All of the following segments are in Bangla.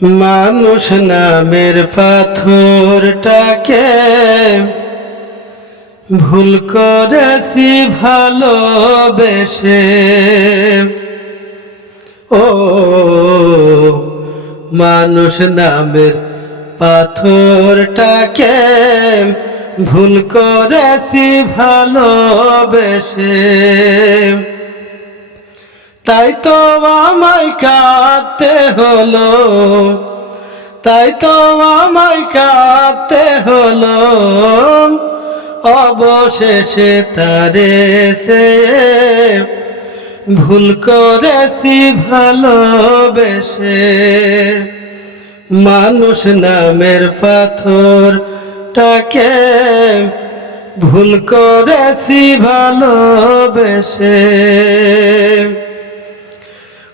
মানুষ নামের পাথরটাকে ভুল করেছি ভালোবেসে। ও মানুষ নামের পাথরটাকে ভুল করেছি ভালোবেসে। তাই তো আমায় কাঁদতে হলো, তাই তো আমায় কাঁদতে হলো, অবশেষে তারে সে ভুল করেছি ভালোবেসে। মানুষ নামের পাথরটাকে ভুল করেছি ভালোবেসে।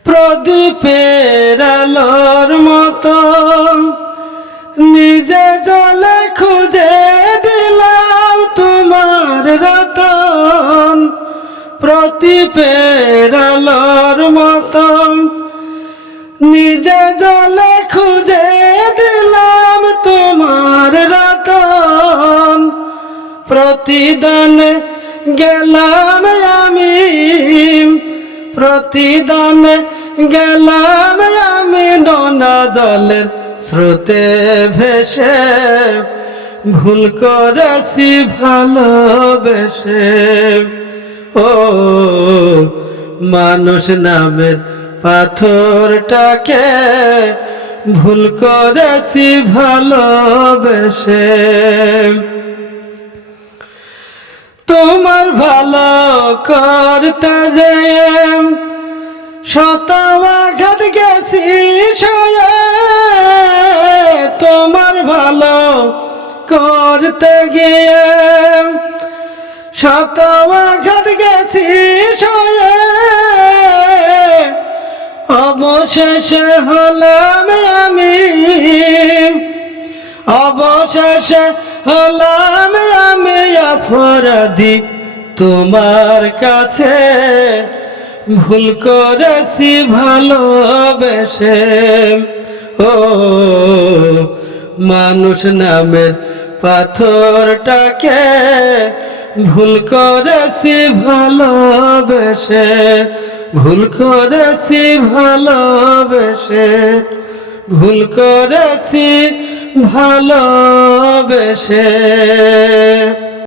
প্রদীপের আলোর মতো নিজে জলে খুঁজে দিলাম তোমার রতন। প্রদীপের আলোর মতো নিজে জলে খুঁজে দিলাম তোমার রতন। প্রতিদানে গেলাম আমি, প্রতিদানে গেলাম আমি নোনা জলের স্রোতে ভেসে। ভুল করেছি ভালোবেসে। ও মানুষ নামের পাথরটাকে ভুল করেছি ভালোবেসে। তোমার ভালো করতে যেয়ে শত আঘাত গেছি সয়ে। তোমার ভালো করতে গিয়ে শত আঘাত গেছি সয়ে। অবশেষে হলাম আমি, অবশেষে হলাম আমি অপরাধী তোমার কাছে। ভুল করেছি ভালোবেসে। ও মানুষ নামের পাথরটাকে ভুল করেছি ভালোবেসে। ভুল করেছি ভালোবেসে। ভুল করেছি ভালোবেসে।